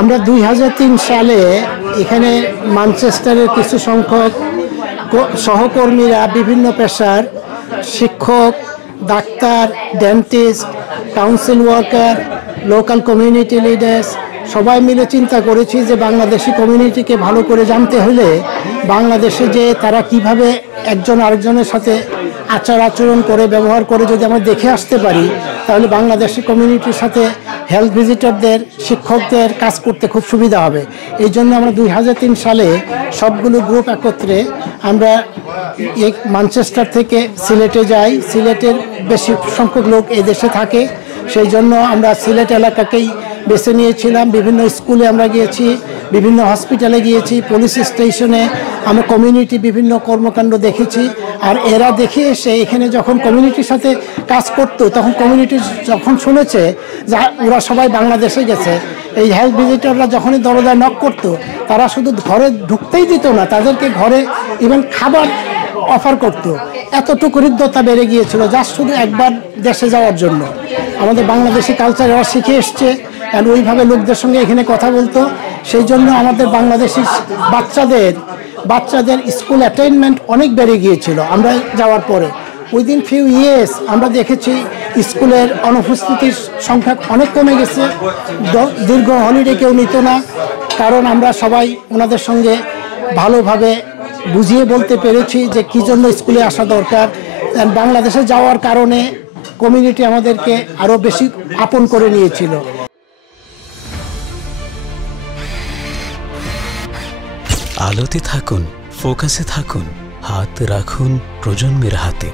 আমরা 2003 সালে এখানে ম্যানচেস্টারের কিছু সংখ্যক সহকর্মীরা বিভিন্ন পেশার শিক্ষক, doctor, dentist, council worker, local community leaders সবাই মিলে চিন্তা করেছি যে বাংলাদেশি কমিউনিটিকে ভালো করে জানতে হলে বাংলাদেশে যে তারা কিভাবে একজন আরেকজনের সাথে আচরণ করে ব্যবহার করে যদি আমরা দেখে আসতে পারি তাহলে বাংলাদেশি কমিউনিটির সাথে হেলথ ভিজিটরদের, শিক্ষকদের কাজ করতে খুব সুবিধা হবে। এই জন্য আমরা 2003 সালে সবগুলো গ্রুপ একত্রে আমরা এই ম্যানচেস্টার থেকে সিলেটে যাই। সিলেটের বেশি সংখ্যক লোক এই দেশে থাকে, সেই জন্য আমরা সিলেট এলাকাকেই বেছে নিয়েছিলাম। বিভিন্ন স্কুলে আমরা গিয়েছি, বিভিন্ন হসপিটালে গিয়েছি, পুলিশ স্টেশনে আমরা কমিউনিটি বিভিন্ন কর্মকাণ্ড দেখেছি। আর এরা দেখে এসে এখানে যখন কমিউনিটির সাথে কাজ করতো তখন কমিউনিটি যখন শুনেছে যে ওরা সবাই বাংলাদেশে গেছে, এই হেলথ ভিজিটররা যখনই দরজায় নক করতো তারা শুধু ঘরে ঢুকতেই দিত না, তাদেরকে ঘরে ইভেন খাবার অফার করতো। এতটুকু হৃদ্যতা বেড়ে গিয়েছিল জাস্ট শুধু একবার দেশে যাওয়ার জন্য। আমাদের বাংলাদেশি কালচার এরা শিখে এসছে আর ওইভাবে লোকদের সঙ্গে এখানে কথা বলতো। সেই জন্য আমাদের বাংলাদেশি বাচ্চাদের স্কুল অ্যাটেইনমেন্ট অনেক বেড়ে গিয়েছিল আমরা যাওয়ার পরে। উইদিন ফিউ ইয়ার্স আমরা দেখেছি স্কুলের অনুপস্থিতির সংখ্যা অনেক কমে গেছে। দীর্ঘ হলিডে কেউ নিত না, কারণ আমরা সবাই ওনাদের সঙ্গে ভালোভাবে বুঝিয়ে বলতে পেরেছি যে কী জন্য স্কুলে আসা দরকার। বাংলাদেশে যাওয়ার কারণে কমিউনিটি আমাদেরকে আরও বেশি আপন করে নিয়েছিল। আলোতে থাকুন, ফোকাসে থাকুন, হাত রাখুন প্রজন্মের হাতে।